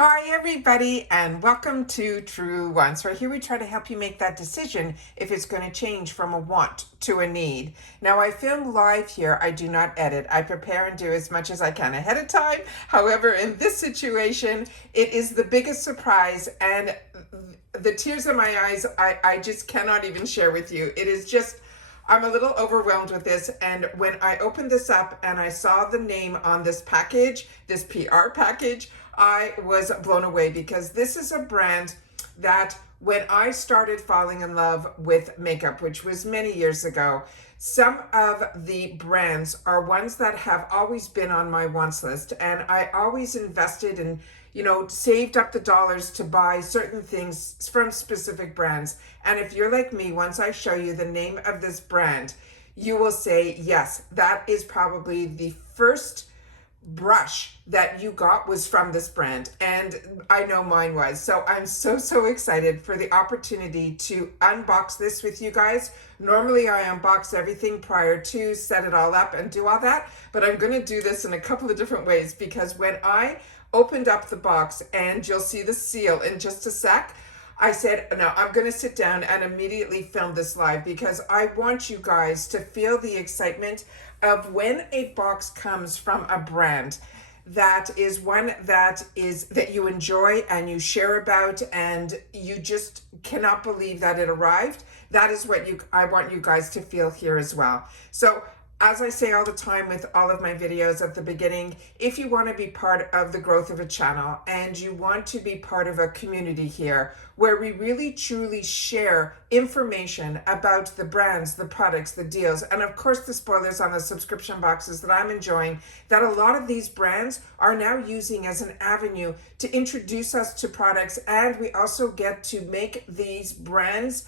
Hi everybody and welcome to Truewants. Right here we try to help you make that decision if it's going to change from a want to a need. Now I film live here, I do not edit. I prepare and do as much as I can ahead of time. However, in this situation, it is the biggest surprise and the tears in my eyes, I just cannot even share with you. It is just, I'm a little overwhelmed with this, and when I opened this up and I saw the name on this package, this PR package, I was blown away because this is a brand that when I started falling in love with makeup, which was many years ago, some of the brands are ones that have always been on my wants list, and I always invested and saved up the dollars to buy certain things from specific brands. And if you're like me, once I show you the name of this brand, you will say, yes, that is probably the first brush that you got was from this brand, and I know mine was. So I'm so excited for the opportunity to unbox this with you guys. Normally I unbox everything prior to, set it all up and do all that, but I'm going to do this in a couple of different ways because when I opened up the box, and you'll see the seal in just a sec, I said, no, I'm going to sit down and immediately film this live because I want you guys to feel the excitement of when a box comes from a brand that is one that you enjoy and you share about and you just cannot believe that it arrived. That is what I want you guys to feel here as well. So as I say all the time with all of my videos at the beginning, if you want to be part of the growth of a channel and you want to be part of a community here where we really truly share information about the brands, the products, the deals, and of course the spoilers on the subscription boxes that I'm enjoying, that a lot of these brands are now using as an avenue to introduce us to products, and we also get to make these brands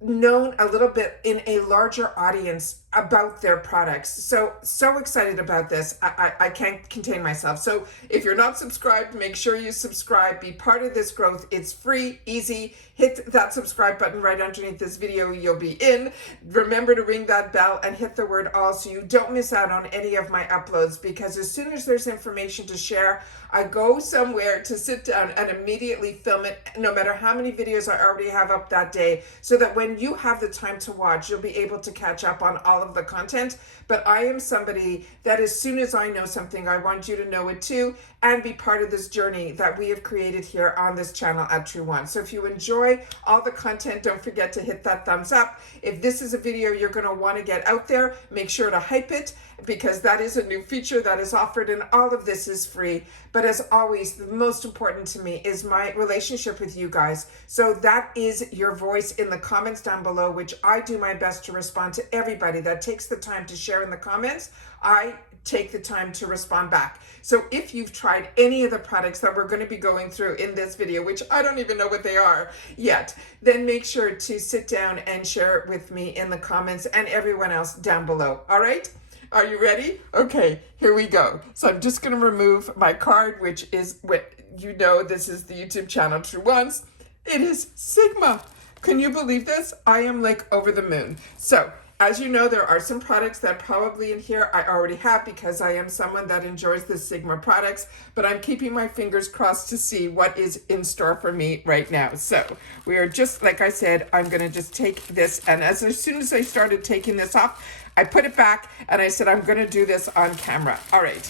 known a little bit in a larger audience about their products. So excited about this. I can't contain myself. So if you're not subscribed, make sure you subscribe, be part of this growth. It's free, easy. Hit that subscribe button right underneath this video. You'll be in. Remember to ring that bell and hit the word all so you don't miss out on any of my uploads, because as soon as there's information to share, I go somewhere to sit down and immediately film it, no matter how many videos I already have up that day, so that when you have the time to watch, you'll be able to catch up on all of the content. But I am somebody that as soon as I know something, I want you to know it too and be part of this journey that we have created here on this channel at Truewants. So if you enjoy all the content, don't forget to hit that thumbs up. If this is a video you're going to want to get out there, make sure to hype it, because that is a new feature that is offered, and all of this is free. But as always, the most important to me is my relationship with you guys. So that is your voice in the comments down below, which I do my best to respond to everybody that takes the time to share in the comments. I take the time to respond back. So if you've tried any of the products that we're going to be going through in this video, which I don't even know what they are yet, then make sure to sit down and share it with me in the comments and everyone else down below. All right? Are you ready? Okay, here we go. So I'm just going to remove my card, which is what this is the YouTube channel Truewants. It is Sigma. Can you believe this? I am like over the moon. So as you know, there are some products that probably in here I already have because I am someone that enjoys the Sigma products, but I'm keeping my fingers crossed to see what is in store for me right now. So we are just, like I said, I'm going to just take this, and as soon as I started taking this off, I put it back and I said, I'm going to do this on camera. All right.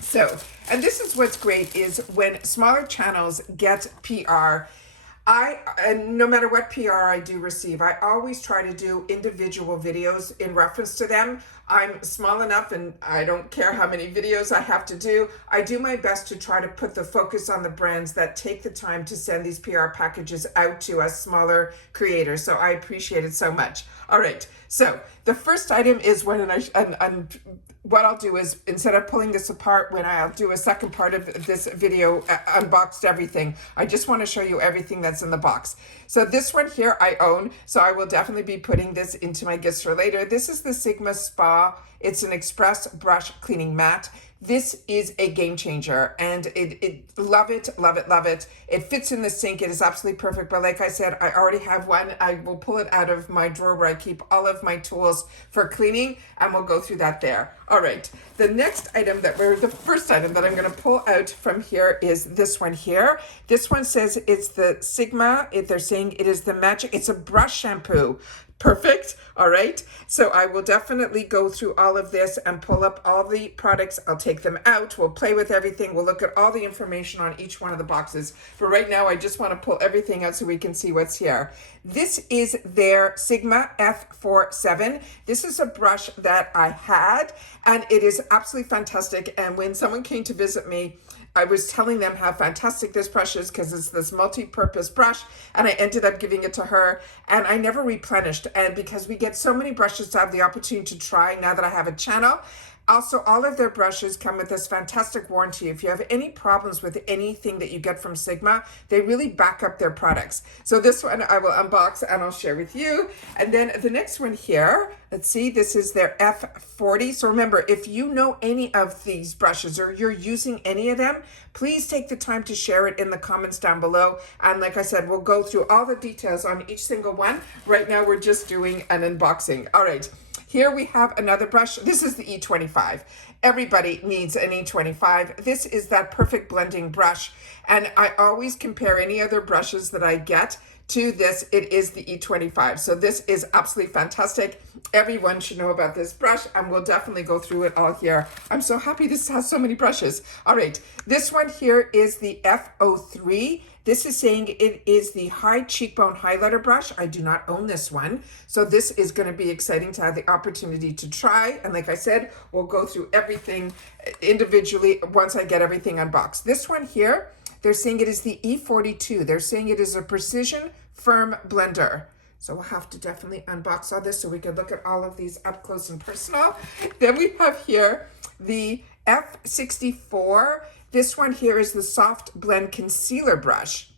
So, and this is what's great is when smaller channels get PR, and no matter what PR I do receive, I always try to do individual videos in reference to them. I'm small enough and I don't care how many videos I have to do. I do my best to try to put the focus on the brands that take the time to send these PR packages out to us smaller creators. So I appreciate it so much. All right, so the first item is what I'll do is, instead of pulling this apart, when I'll do a second part of this video, unboxed everything, I just want to show you everything that's in the box. So this one here I own, so I will definitely be putting this into my gifts for later. This is the Sigma Spa. It's an express brush cleaning mat. This is a game changer, and love it, love it, love it. It fits in the sink. It is absolutely perfect. But like I said, I already have one. I will pull it out of my drawer where I keep all of my tools for cleaning, and we'll go through that there. All right. The next item the first item that I'm going to pull out from here is this one here. This one says it's the Sigma. They're saying it is the magic. It's a brush shampoo. Perfect. All right. So I will definitely go through all of this and pull up all the products. I'll take them out. We'll play with everything. We'll look at all the information on each one of the boxes. But right now, I just want to pull everything out so we can see what's here. This is their Sigma F47. This is a brush that I had, and it is absolutely fantastic. And when someone came to visit me, I was telling them how fantastic this brush is because it's this multi-purpose brush, and I ended up giving it to her, and I never replenished. And because we get so many brushes to have the opportunity to try now that I have a channel. Also, all of their brushes come with this fantastic warranty. If you have any problems with anything that you get from Sigma, they really back up their products. So this one I will unbox and I'll share with you. And then the next one here, let's see, this is their F40. So remember, if you know any of these brushes or you're using any of them, please take the time to share it in the comments down below. And like I said, we'll go through all the details on each single one. Right now, we're just doing an unboxing. All right. Here we have another brush. This is the E25. Everybody needs an E25. This is that perfect blending brush. And I always compare any other brushes that I get to this. It is the E25. So this is absolutely fantastic. Everyone should know about this brush, and we'll definitely go through it all here. I'm so happy this has so many brushes. All right, this one here is the F03. This is saying it is the high cheekbone highlighter brush. I do not own this one. So this is going to be exciting to have the opportunity to try. And like I said, we'll go through everything individually once I get everything unboxed. This one here, they're saying it is the E42. They're saying it is a precision firm blender. So we'll have to definitely unbox all this so we can look at all of these up close and personal. Then we have here the F64. This one here is the Soft Blend Concealer Brush.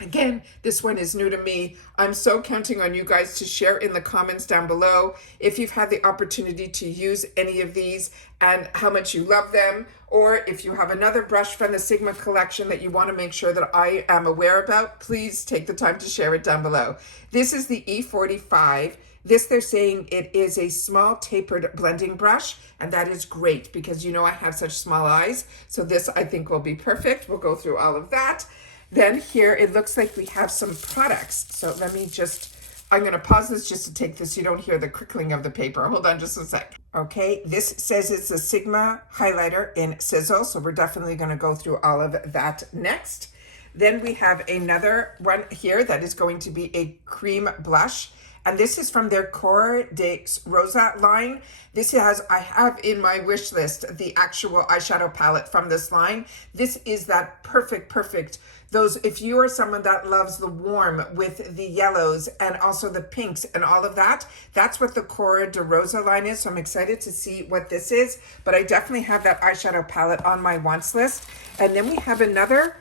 Again, this one is new to me. I'm so counting on you guys to share in the comments down below if you've had the opportunity to use any of these and how much you love them, or if you have another brush from the Sigma collection that you want to make sure that I am aware about, please take the time to share it down below. This is the E45. This, they're saying it is a small tapered blending brush, and that is great because you know I have such small eyes. So this I think will be perfect. We'll go through all of that. Then here it looks like we have some products. So let me just, I'm going to pause this just to take this so you don't hear the crickling of the paper. Hold on just a sec. Okay, this says it's a Sigma highlighter in Sizzle. So we're definitely going to go through all of that next. Then we have another one here that is going to be a cream blush. And this is from their Cor de Rosa line. This has, I have in my wish list, the actual eyeshadow palette from this line. This is that perfect, those, if you are someone that loves the warm with the yellows and also the pinks and all of that, that's what the Cor de Rosa line is. So I'm excited to see what this is, but I definitely have that eyeshadow palette on my wants list. And then we have another,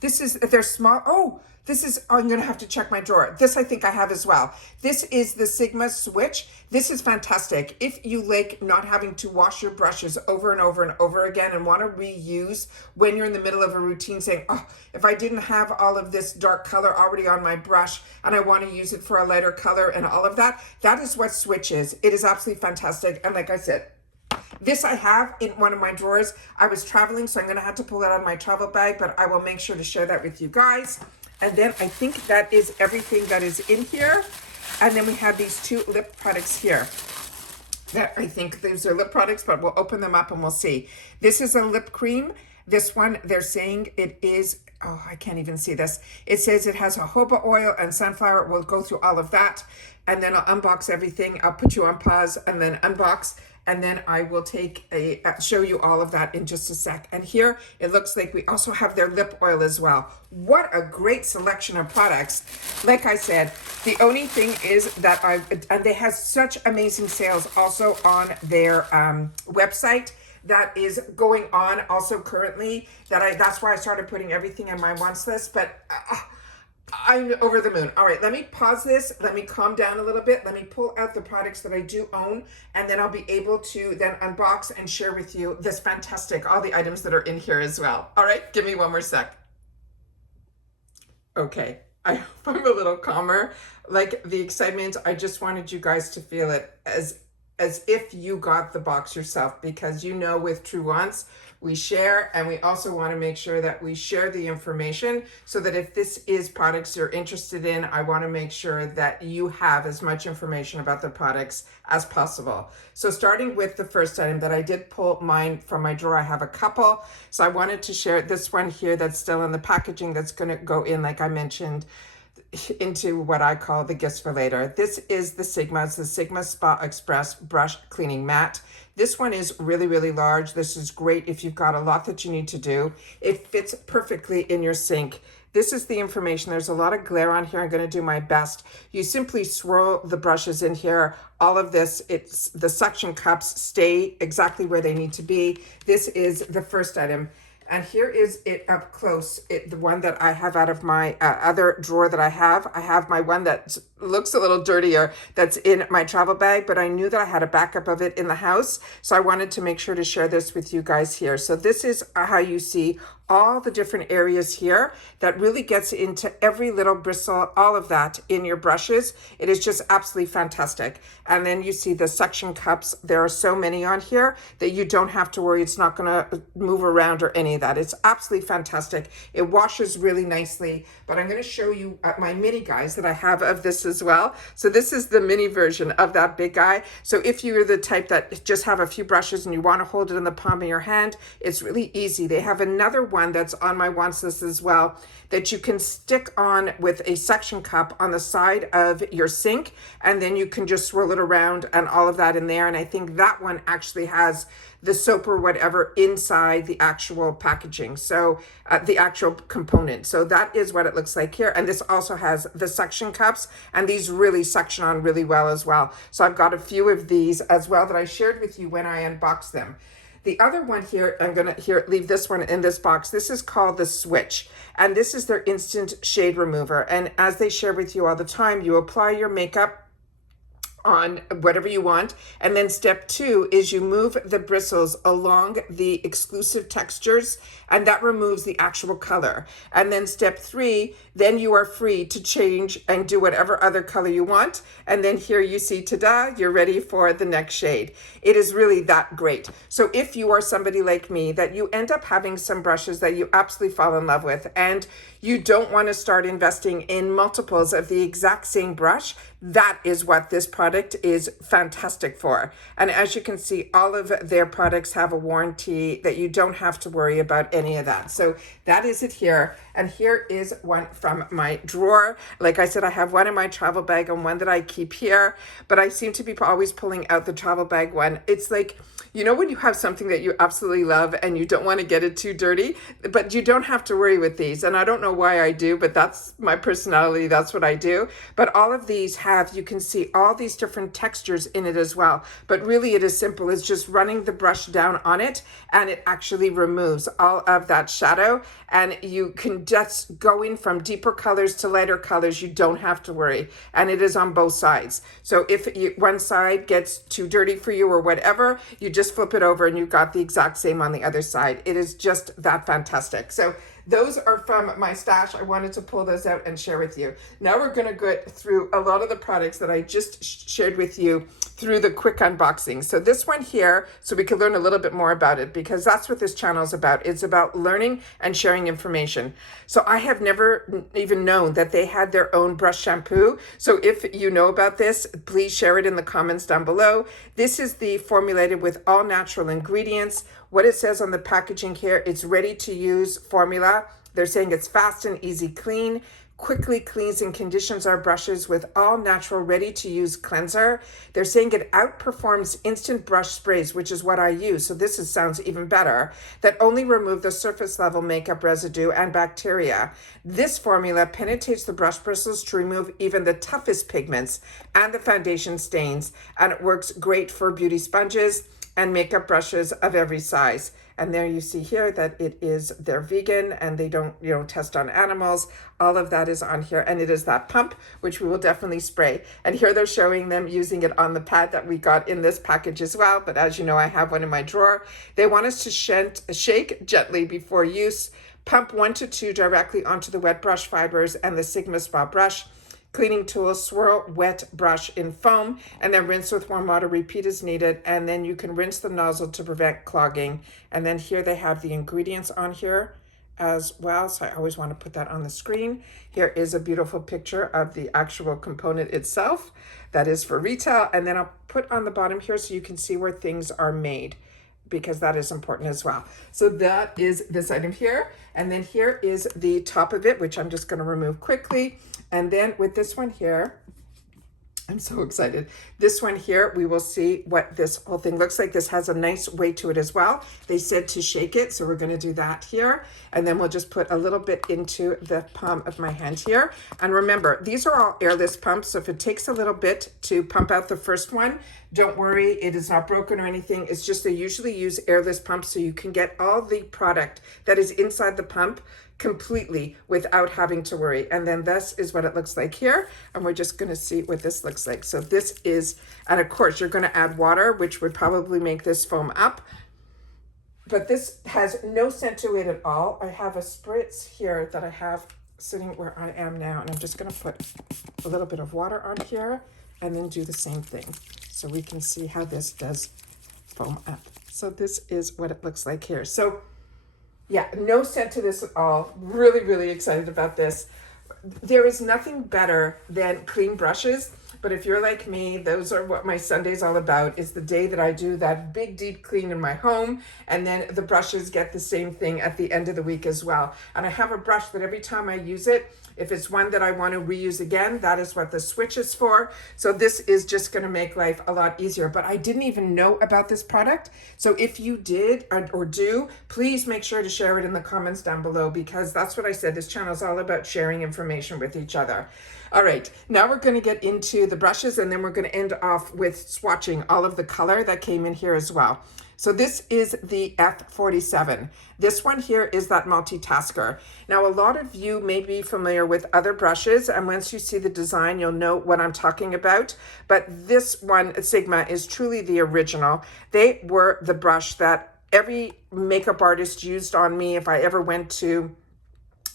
this is, they're small, this is, I'm going to have to check my drawer. This I think I have as well. This is the Sigma Switch. This is fantastic. If you like not having to wash your brushes over and over and over again and want to reuse when you're in the middle of a routine saying, oh, if I didn't have all of this dark color already on my brush and I want to use it for a lighter color and all of that, that is what Switch is. It is absolutely fantastic. And like I said, this I have in one of my drawers. I was traveling, so I'm going to have to pull it out of my travel bag, but I will make sure to share that with you guys. And then I think that is everything that is in here. And then we have these two lip products here. That I think these are lip products, but we'll open them up and we'll see. This is a lip cream. This one, they're saying it is, oh, I can't even see this. It says it has jojoba oil and sunflower. We'll go through all of that. And then I'll unbox everything. I'll put you on pause and then unbox. And then I will show you all of that in just a sec. And here it looks like we also have their lip oil as well. What a great selection of products. Like I said, the only thing is that and they have such amazing sales also on their website that is going on also currently, that's why I started putting everything in my wants list. But I'm over the moon. All right, let me pause this. Let me calm down a little bit. Let me pull out the products that I do own, and then I'll be able to then unbox and share with you this fantastic, all the items that are in here as well. All right, give me one more sec. Okay, I hope I'm a little calmer. Like the excitement, I just wanted you guys to feel it as if you got the box yourself, because you know with Truewants, we share, and we also want to make sure that we share the information so that if this is products you're interested in, I want to make sure that you have as much information about the products as possible. So starting with the first item that I did pull mine from my drawer, I have a couple. So I wanted to share this one here that's still in the packaging that's going to go in, like I mentioned, into what I call the gifts for later. This is the Sigma. It's the Sigma Spa Express Brush Cleaning Mat. This one is really, really large. This is great if you've got a lot that you need to do. It fits perfectly in your sink. This is the information. There's a lot of glare on here. I'm going to do my best. You simply swirl the brushes in here. All of this, it's the suction cups stay exactly where they need to be. This is the first item. And here is it up close, the one that I have out of my other drawer that I have. I have my one that looks a little dirtier that's in my travel bag, but I knew that I had a backup of it in the house. So I wanted to make sure to share this with you guys here. So this is how you see all the different areas here that really gets into every little bristle, all of that in your brushes. It is just absolutely fantastic. And then you see the suction cups. There are so many on here that you don't have to worry. It's not gonna move around or any of that. It's absolutely fantastic. It washes really nicely, but I'm gonna show you my mini guys that I have of this as well. So this is the mini version of that big guy. So if you're the type that just have a few brushes and you wanna hold it in the palm of your hand, it's really easy. They have another one that's on my wants list as well that you can stick on with a suction cup on the side of your sink, and then you can just swirl it around and all of that in there. And I think that one actually has the soap or whatever inside the actual packaging, so the actual component. So that is what it looks like here. And this also has the suction cups, and these really suction on really well as well. So I've got a few of these as well that I shared with you when I unboxed them. The other one here, I'm going to leave this one in this box. This is called the Switch, and this is their instant shade remover. And as they share with you all the time, you apply your makeup on whatever you want, and then step 2 is you move the bristles along the exclusive textures, and that removes the actual color. And then step 3, then you are free to change and do whatever other color you want. And then here you see, ta-da, you're ready for the next shade. It is really that great. So if you are somebody like me that you end up having some brushes that you absolutely fall in love with, and you don't want to start investing in multiples of the exact same brush, that is what this product is fantastic for. And as you can see, all of their products have a warranty that you don't have to worry about any of that. So that is it here. And here is one from my drawer. Like I said, I have one in my travel bag and one that I keep here, but I seem to be always pulling out the travel bag one. It's like, you know, when you have something that you absolutely love and you don't want to get it too dirty, but you don't have to worry with these. And I don't know why I do, but that's my personality. That's what I do. But all of these have, you can see all these different textures in it as well. But really it is simple. It's just running the brush down on it, and it actually removes all of that shadow. And you can just go in from deeper colors to lighter colors. You don't have to worry. And it is on both sides. So if one side gets too dirty for you or whatever, you just flip it over and you've got the exact same on the other side. It is just that fantastic. So those are from my stash. I wanted to pull those out and share with you. Now we're going to go through a lot of the products that I just shared with you through the quick unboxing. So this one here, so we can learn a little bit more about it, because that's what this channel is about. It's about learning and sharing information. So I have never even known that they had their own brush shampoo. So if you know about this, please share it in the comments down below. This is the formulated with all natural ingredients. What it says on the packaging here, it's ready to use formula. They're saying it's fast and easy clean, quickly cleans and conditions our brushes with all natural ready to use cleanser. They're saying it outperforms instant brush sprays, which is what I use. So this sounds even better, that only remove the surface level makeup residue and bacteria. This formula penetrates the brush bristles to remove even the toughest pigments and the foundation stains. And it works great for beauty sponges and makeup brushes of every size. And there you see here that they're vegan and they don't, test on animals. All of that is on here. And it is that pump, which we will definitely spray. And here they're showing them using it on the pad that we got in this package as well. But as you know, I have one in my drawer. They want us to shake gently before use. Pump 1 to 2 directly onto the wet brush fibers and the Sigma Spa brush. Cleaning tool, swirl wet brush in foam, and then rinse with warm water, repeat as needed, and then you can rinse the nozzle to prevent clogging. And then here they have the ingredients on here as well, so I always want to put that on the screen. Here is a beautiful picture of the actual component itself that is for retail, and then I'll put on the bottom here so you can see where things are made, because that is important as well. So that is this item here. And then here is the top of it, which I'm just going to remove quickly. And then with this one here, I'm so excited. This one here, we will see what this whole thing looks like. This has a nice weight to it as well. They said to shake it, so we're going to do that here. And then we'll just put a little bit into the palm of my hand here. And remember, these are all airless pumps, so if it takes a little bit to pump out the first one, don't worry, it is not broken or anything. It's just they usually use airless pumps so you can get all the product that is inside the pump completely without having to worry. And then this is what it looks like here. And we're just going to see what this looks like. So this is, and of course you're going to add water, which would probably make this foam up. But this has no scent to it at all. I have a spritz here that I have sitting where I am now. And I'm just going to put a little bit of water on here and then do the same thing. So we can see how this does foam up. So this is what it looks like here. So yeah, no scent to this at all. Really, really excited about this. There is nothing better than clean brushes, but if you're like me, those are what my Sunday's all about, is the day that I do that big deep clean in my home, and then the brushes get the same thing at the end of the week as well. And I have a brush that every time I use it, if it's one that I want to reuse again, that is what the switch is for. So this is just going to make life a lot easier. But I didn't even know about this product. So if you did or do, please make sure to share it in the comments down below, because that's what I said. This channel is all about sharing information with each other. All right, now we're going to get into the brushes, and then we're going to end off with swatching all of the color that came in here as well. So this is the F47. This one here is that multitasker. Now, a lot of you may be familiar with other brushes, and once you see the design, you'll know what I'm talking about. But this one, Sigma, is truly the original. They were the brush that every makeup artist used on me if I ever went to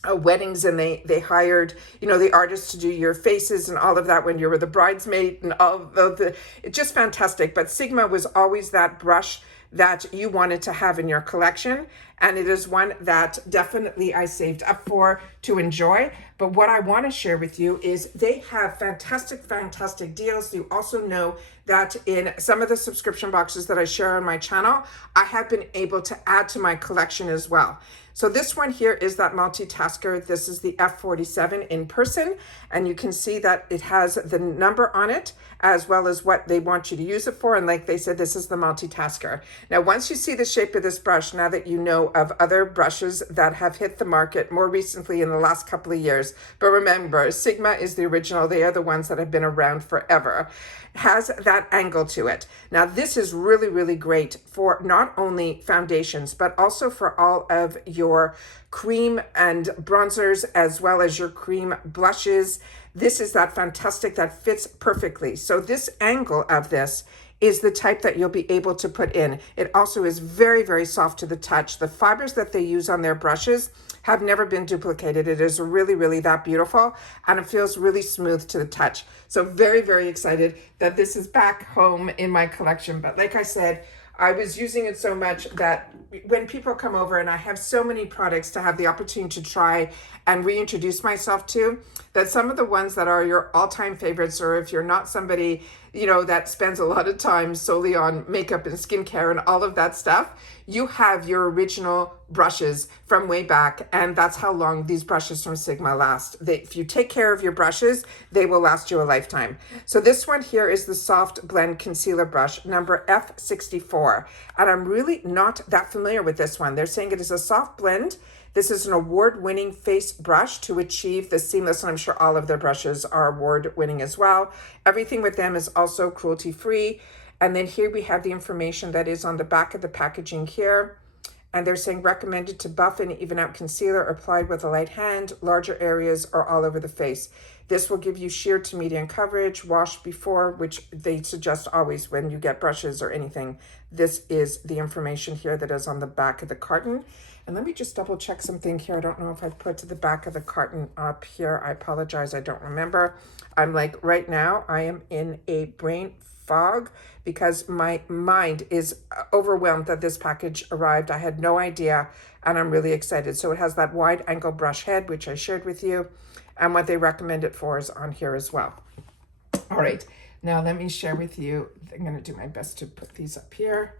weddings, and they hired, the artists to do your faces and all of that when you were the bridesmaid and all of it's just fantastic. But Sigma was always that brush that you wanted to have in your collection. And it is one that definitely I saved up for to enjoy. But what I want to share with you is they have fantastic, fantastic deals. You also know that in some of the subscription boxes that I share on my channel, I have been able to add to my collection as well. So this one here is that multitasker. This is the F47 in person, and you can see that it has the number on it as well as what they want you to use it for. And like they said, this is the multitasker. Now, once you see the shape of this brush, now that you know of other brushes that have hit the market more recently in the last couple of years, but remember, Sigma is the original. They are the ones that have been around forever. Has that angle to it. Now, this is really, really great for not only foundations, but also for all of your cream and bronzers, as well as your cream blushes. This is that fantastic, that fits perfectly. So this angle of this is the type that you'll be able to put in. It also is very, very soft to the touch. The fibers that they use on their brushes have never been duplicated. It is really, really that beautiful, and it feels really smooth to the touch. So very, very excited that this is back home in my collection. But like I said, I was using it so much that when people come over, and I have so many products to have the opportunity to try and reintroduce myself to, that some of the ones that are your all-time favorites, or if you're not somebody, that spends a lot of time solely on makeup and skincare and all of that stuff, you have your original brushes from way back, and that's how long these brushes from Sigma last. If you take care of your brushes, they will last you a lifetime. So this one here is the Soft Blend Concealer Brush, number F64, and I'm really not that familiar with this one. They're saying it is a soft blend. This is an award-winning face brush to achieve the seamless, and I'm sure all of their brushes are award-winning as well. Everything with them is also cruelty-free. And then here we have the information that is on the back of the packaging here. And they're saying recommended to buff and even out concealer applied with a light hand, larger areas or all over the face. This will give you sheer to medium coverage, wash before, which they suggest always when you get brushes or anything. This is the information here that is on the back of the carton. And let me just double check something here. I don't know if I put the back of the carton up here. I apologize, I don't remember. I'm like, right now, I am in a brain fog because my mind is overwhelmed that this package arrived. I had no idea, and I'm really excited. So it has that wide angle brush head, which I shared with you, and what they recommend it for is on here as well. All right, now let me share with you. I'm going to do my best to put these up here.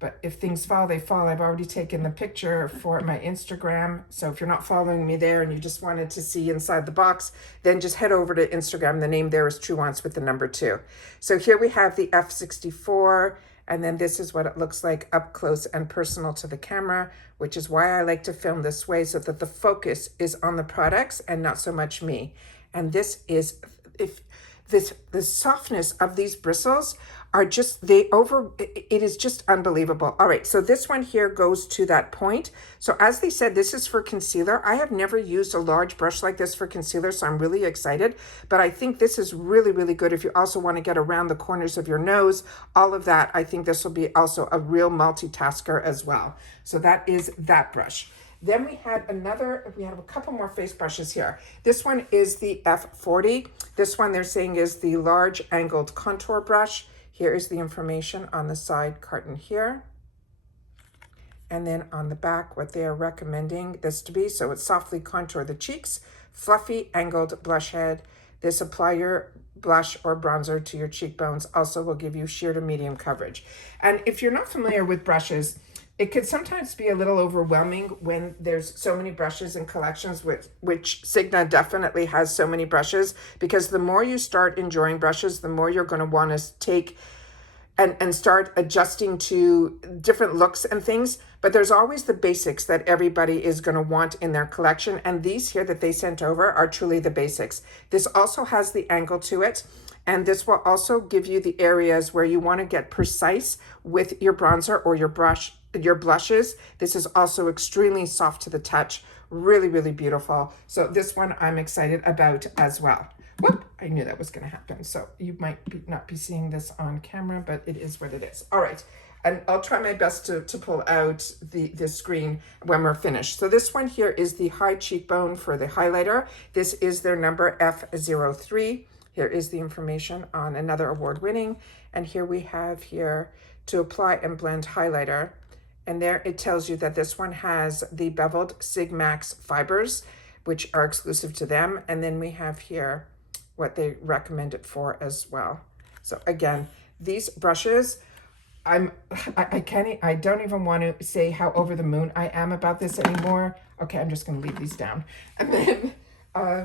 But if things fall, they fall. I've already taken the picture for my Instagram. So if you're not following me there and you just wanted to see inside the box, then just head over to Instagram. The name there is Truewants with the number 2. So here we have the F64. And then this is what it looks like up close and personal to the camera, which is why I like to film this way so that the focus is on the products and not so much me. And this is, the softness of these bristles are just, it is just unbelievable. All right, so this one here goes to that point. So as they said, this is for concealer. I have never used a large brush like this for concealer, so I'm really excited. But I think this is really, really good if you also want to get around the corners of your nose, all of that. I think this will be also a real multitasker as well. So that is that brush. Then we have a couple more face brushes here. This one is the F40. This one they're saying is the large angled contour brush. Here is the information on the side carton here. And then on the back, what they are recommending this to be. So it's softly contour the cheeks, fluffy angled blush head. This apply your blush or bronzer to your cheekbones. Also will give you sheer to medium coverage. And if you're not familiar with brushes, it could sometimes be a little overwhelming when there's so many brushes and collections, which Sigma definitely has so many brushes, because the more you start enjoying brushes, the more you're going to want to take and start adjusting to different looks and things. But there's always the basics that everybody is going to want in their collection. And these here that they sent over are truly the basics. This also has the angle to it. And this will also give you the areas where you want to get precise with your bronzer or your blushes. This is also extremely soft to the touch. Really, really beautiful. So this one I'm excited about as well. Whoop, I knew that was going to happen. So you might not be seeing this on camera, but it is what it is. All right. And I'll try my best to pull out the screen when we're finished. So this one here is the high cheekbone for the highlighter. This is their number F03. Here is the information on another award-winning. And here we have here to apply and blend highlighter. And there it tells you that this one has the beveled Sigmax fibers, which are exclusive to them. And then we have here what they recommend it for as well. So again, these brushes, I don't even want to say how over the moon I am about this anymore. Okay, I'm just going to leave these down. And then,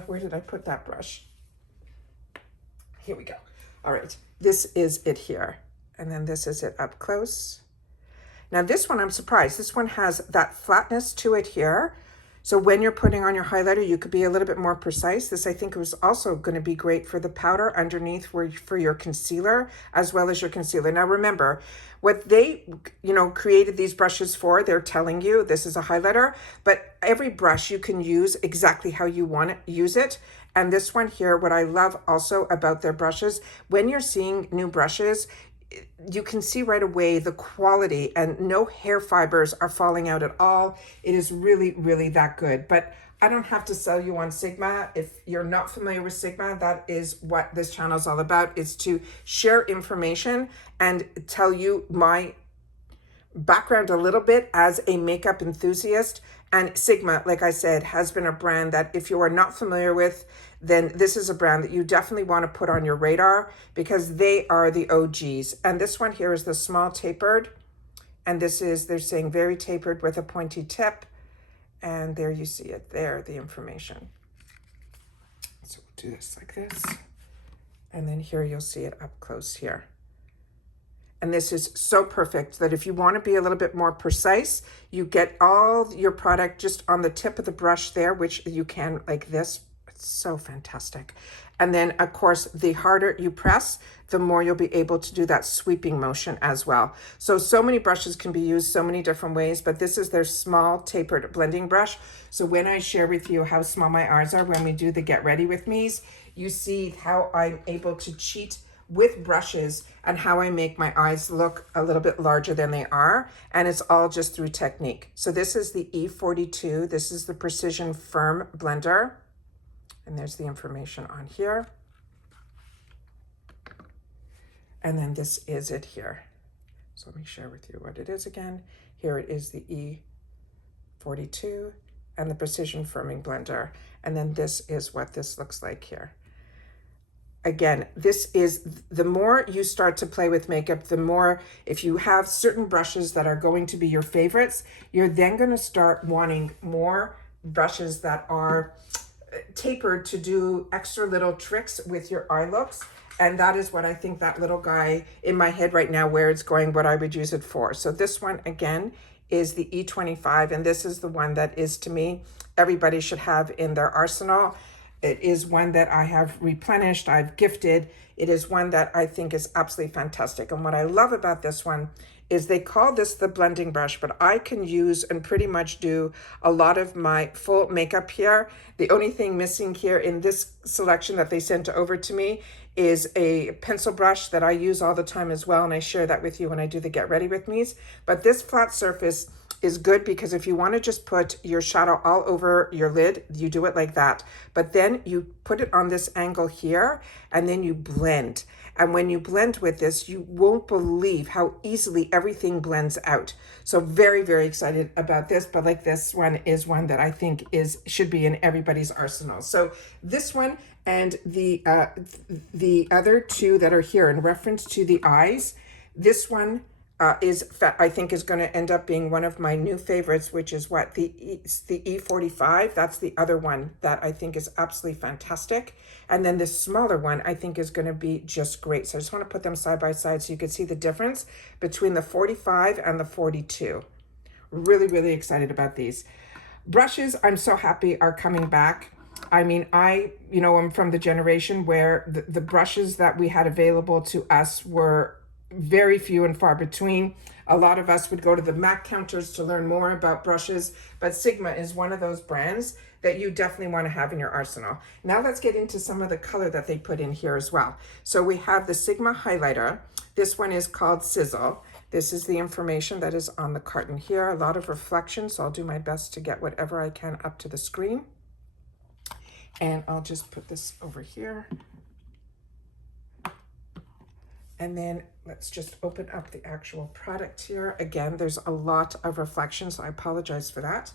where did I put that brush? Here we go. All right, this is it here. And then this is it up close. Now this one, I'm surprised. This one has that flatness to it here. So when you're putting on your highlighter, you could be a little bit more precise. This, I think, was also going to be great for the powder underneath for your concealer, as well as your concealer. Now remember, what they, created these brushes for, they're telling you this is a highlighter, but every brush you can use exactly how you want to use it. And this one here, what I love also about their brushes, when you're seeing new brushes, you can see right away the quality and no hair fibers are falling out at all. It is really, really that good. But I don't have to sell you on Sigma. If you're not familiar with Sigma, that is what this channel is all about, is to share information and tell you my background a little bit as a makeup enthusiast. And Sigma, like I said, has been a brand that if you are not familiar with, then this is a brand that you definitely want to put on your radar because they are the OGs. And this one here is the small tapered. And this is, they're saying very tapered with a pointy tip. And there you see it there, the information. So we'll do this like this. And then here you'll see it up close here. And this is so perfect that if you want to be a little bit more precise, you get all your product just on the tip of the brush there, which you can like this. It's so fantastic. And then, of course, the harder you press, the more you'll be able to do that sweeping motion as well. So many brushes can be used so many different ways, but this is their small tapered blending brush. So when I share with you how small my eyes are when we do the Get Ready With Me's, you see how I'm able to cheat with brushes and how I make my eyes look a little bit larger than they are. And it's all just through technique. So this is the E42. This is the Precision Firm Blender. And there's the information on here. And then this is it here. So let me share with you what it is again. Here it is, the E42 and the Precision Firming Blender. And then this is what this looks like here. Again, this is, the more you start to play with makeup, the more, if you have certain brushes that are going to be your favorites, you're then going to start wanting more brushes that are tapered to do extra little tricks with your eye looks. And that is what I think that little guy in my head right now, where it's going, what I would use it for. So this one again is the E25, and this is the one that is, to me, everybody should have in their arsenal. It is one that I have replenished, I've gifted. It is one that I think is absolutely fantastic. And what I love about this one is they call this the blending brush, but I can use and pretty much do a lot of my full makeup here. The only thing missing here in this selection that they sent over to me is a pencil brush that I use all the time as well. And I share that with you when I do the Get Ready With Me's. But this flat surface is good because if you want to just put your shadow all over your lid, you do it like that. But then you put it on this angle here and then you blend. And when you blend with this, you won't believe how easily everything blends out. So very, very excited about this. But like, this one is one that I think should be in everybody's arsenal. So this one and the other two that are here in reference to the eyes, this one I think is going to end up being one of my new favorites, which is what, the E45. That's the other one that I think is absolutely fantastic. And then this smaller one I think is going to be just great. So I just want to put them side by side so you can see the difference between the 45 and the 42. Really, really excited about these. Brushes, I'm so happy, are coming back. I mean, I'm from the generation where the brushes that we had available to us were very few and far between. A lot of us would go to the MAC counters to learn more about brushes, but Sigma is one of those brands that you definitely want to have in your arsenal. Now let's get into some of the color that they put in here as well. So we have the Sigma highlighter. This one is called Sizzle. This is the information that is on the carton here. A lot of reflection, so I'll do my best to get whatever I can up to the screen. And I'll just put this over here. And then let's just open up the actual product here. Again, there's a lot of reflection, so I apologize for that.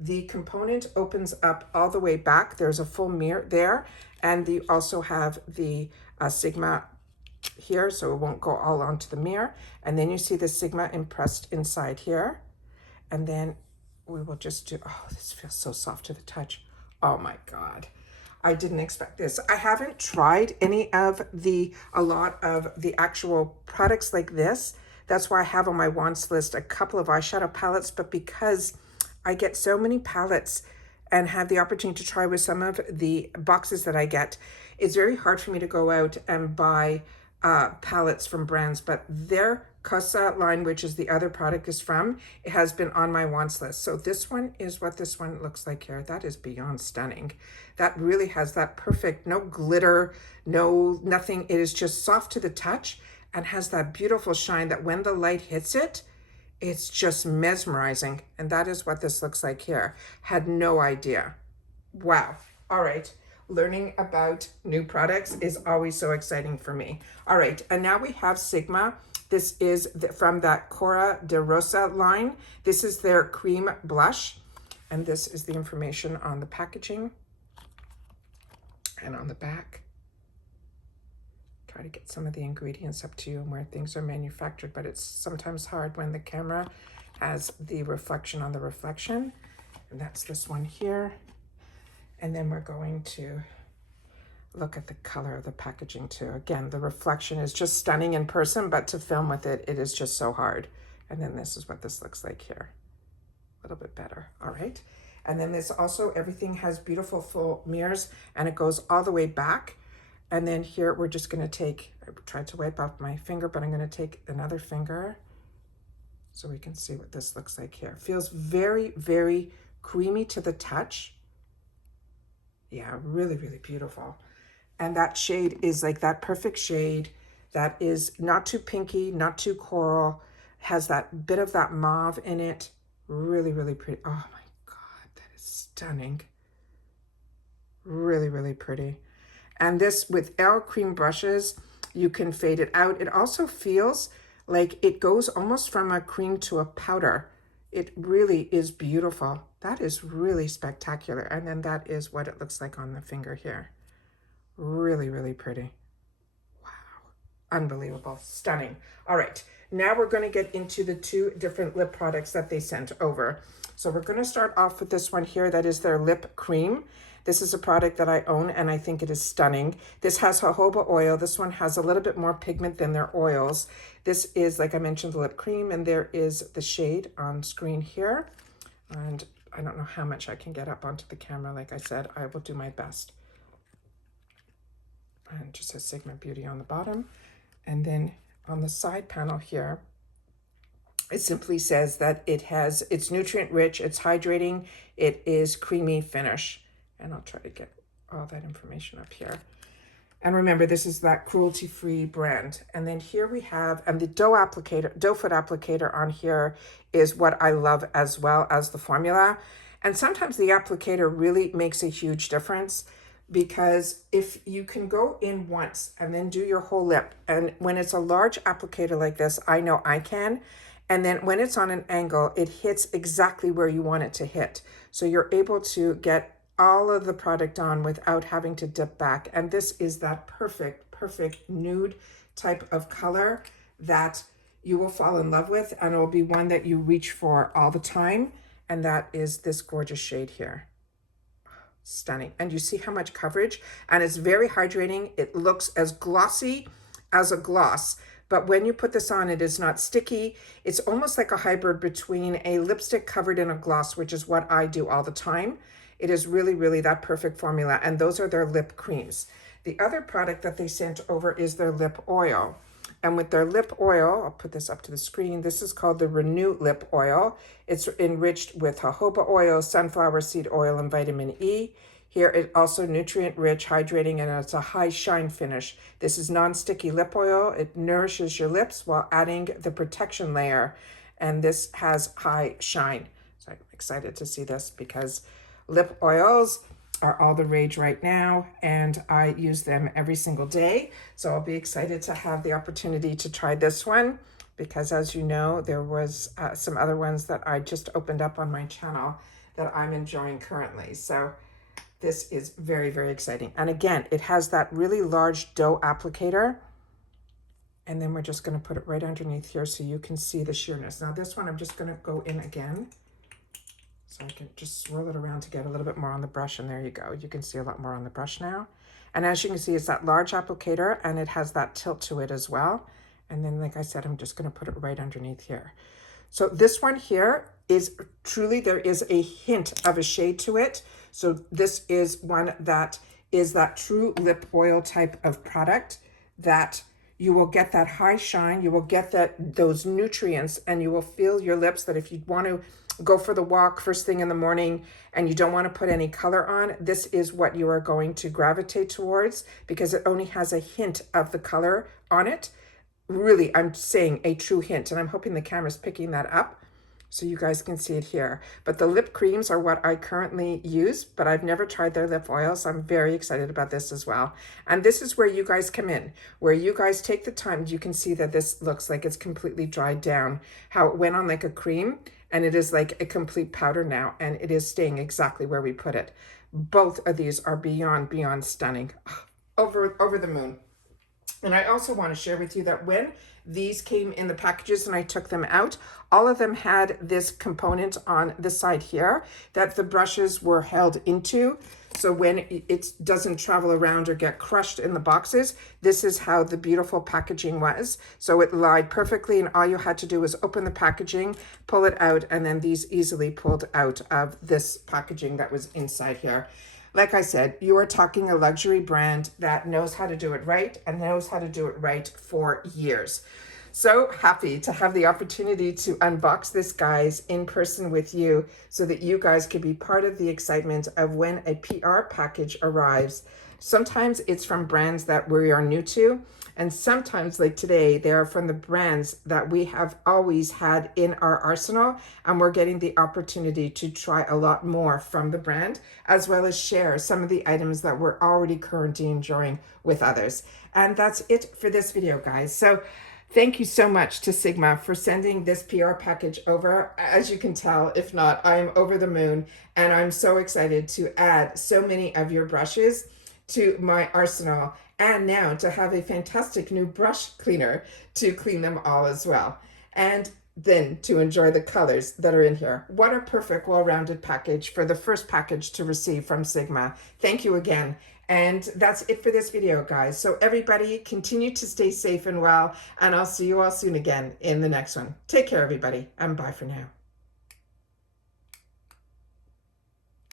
The component opens up all the way back. There's a full mirror there. And you also have the Sigma here, so it won't go all onto the mirror. And then you see the Sigma impressed inside here. And then we will just do, oh, this feels so soft to the touch. Oh my God. I didn't expect this. I haven't tried a lot of the actual products like this. That's why I have on my wants list a couple of eyeshadow palettes, but because I get so many palettes and have the opportunity to try with some of the boxes that I get, it's very hard for me to go out and buy palettes from brands, but their Casa line, which is the other product is from, it has been on my wants list. So this one is what this one looks like here. That is beyond stunning. That really has that perfect, no glitter, no nothing. It is just soft to the touch and has that beautiful shine that when the light hits it, it's just mesmerizing. And that is what this looks like here. Had no idea. Wow. All right. Learning about new products is always so exciting for me. All right. And now we have Sigma. This is from that Cora de Rosa line. This is their cream blush. And this is the information on the packaging and on the back. Try to get some of the ingredients up to you and where things are manufactured, but it's sometimes hard when the camera has the reflection on the reflection. And that's this one here. And then we're going to look at the color of the packaging too. Again, the reflection is just stunning in person, but to film with it, it is just so hard. And then this is what this looks like here. A little bit better. All right. And then this also, everything has beautiful full mirrors and it goes all the way back. And then here we're just going to take, I tried to wipe off my finger, but I'm going to take another finger so we can see what this looks like here. Feels very, very creamy to the touch. Yeah, really, really beautiful. And that shade is like that perfect shade that is not too pinky, not too coral, has that bit of that mauve in it. Really, really pretty. Oh my God, that is stunning. Really, really pretty. And this, with L cream brushes, you can fade it out. It also feels like it goes almost from a cream to a powder. It really is beautiful. That is really spectacular. And then that is what it looks like on the finger here. Really, really pretty. Wow. Unbelievable. Stunning. All right. Now we're going to get into the two different lip products that they sent over. So we're going to start off with this one here. That is their lip cream. This is a product that I own and I think it is stunning. This has jojoba oil. This one has a little bit more pigment than their oils. This is, like I mentioned, the lip cream, and there is the shade on screen here. And I don't know how much I can get up onto the camera. Like I said, I will do my best. And just says Sigma Beauty on the bottom. And then on the side panel here, it simply says that it's nutrient rich, it's hydrating, it is creamy finish. And I'll try to get all that information up here. And remember, this is that cruelty-free brand. And then here we have, and the doe foot applicator on here is what I love as well as the formula. And sometimes the applicator really makes a huge difference, because if you can go in once and then do your whole lip, and when it's a large applicator like this, I know I can, and then when it's on an angle, it hits exactly where you want it to hit. So you're able to get all of the product on without having to dip back. And this is that perfect nude type of color that you will fall in love with, and it will be one that you reach for all the time. And that is this gorgeous shade here. Stunning. And you see how much coverage, and it's very hydrating. It looks as glossy as a gloss, but when you put this on, it is not sticky. It's almost like a hybrid between a lipstick covered in a gloss, which is what I do all the time. It is really, really that perfect formula. And those are their lip creams. The other product that they sent over is their lip oil. And with their lip oil, I'll put this up to the screen. This is called the Renew Lip Oil. It's enriched with jojoba oil, sunflower seed oil, and vitamin E. Here it's also nutrient rich, hydrating, and it's a high shine finish. This is non-sticky lip oil. It nourishes your lips while adding the protection layer. And this has high shine. So I'm excited to see this because lip oils are all the rage right now, and I use them every single day. So I'll be excited to have the opportunity to try this one, because as you know, there was some other ones that I just opened up on my channel that I'm enjoying currently. So this is very, very exciting. And again, it has that really large doe applicator. And then we're just going to put it right underneath here so you can see the sheerness. Now this one, I'm just going to go in again, so I can just swirl it around to get a little bit more on the brush, and there you go. You can see a lot more on the brush now. And as you can see, it's that large applicator, and it has that tilt to it as well. And then, like I said, I'm just gonna put it right underneath here. So this one here is truly, there is a hint of a shade to it. So this is one that is that true lip oil type of product that you will get that high shine, you will get those nutrients, and you will feel your lips that if you want to go for the walk first thing in the morning and you don't want to put any color on, this is what you are going to gravitate towards, because it only has a hint of the color on it. Really, I'm saying a true hint, and I'm hoping the camera's picking that up so you guys can see it here. But the lip creams are what I currently use, but I've never tried their lip oil, so I'm very excited about this as well. And this is where you guys come in, where you guys take the time. You can see that this looks like it's completely dried down, how it went on like a cream, and it is like a complete powder now, and it is staying exactly where we put it. Both of these are beyond stunning. Over the moon. And I also want to share with you that when these came in the packages and I took them out, all of them had this component on the side here that the brushes were held into. So when it doesn't travel around or get crushed in the boxes, this is how the beautiful packaging was. So it lied perfectly, and all you had to do was open the packaging, pull it out, and then these easily pulled out of this packaging that was inside here. Like I said, you are talking a luxury brand that knows how to do it right and knows how to do it right for years. So happy to have the opportunity to unbox this, guys, in person with you so that you guys could be part of the excitement of when a PR package arrives. Sometimes it's from brands that we are new to, and sometimes, like today, they are from the brands that we have always had in our arsenal, and we're getting the opportunity to try a lot more from the brand, as well as share some of the items that we're already currently enjoying with others. And that's it for this video, guys. So thank you so much to Sigma for sending this PR package over. As you can tell, if not, I am over the moon, and I'm so excited to add so many of your brushes to my arsenal, and now to have a fantastic new brush cleaner to clean them all as well, and then to enjoy the colors that are in here. What a perfect, well-rounded package for the first package to receive from Sigma. Thank you again. And that's it for this video, guys. So everybody, continue to stay safe and well, and I'll see you all soon again in the next one. Take care, everybody, and bye for now.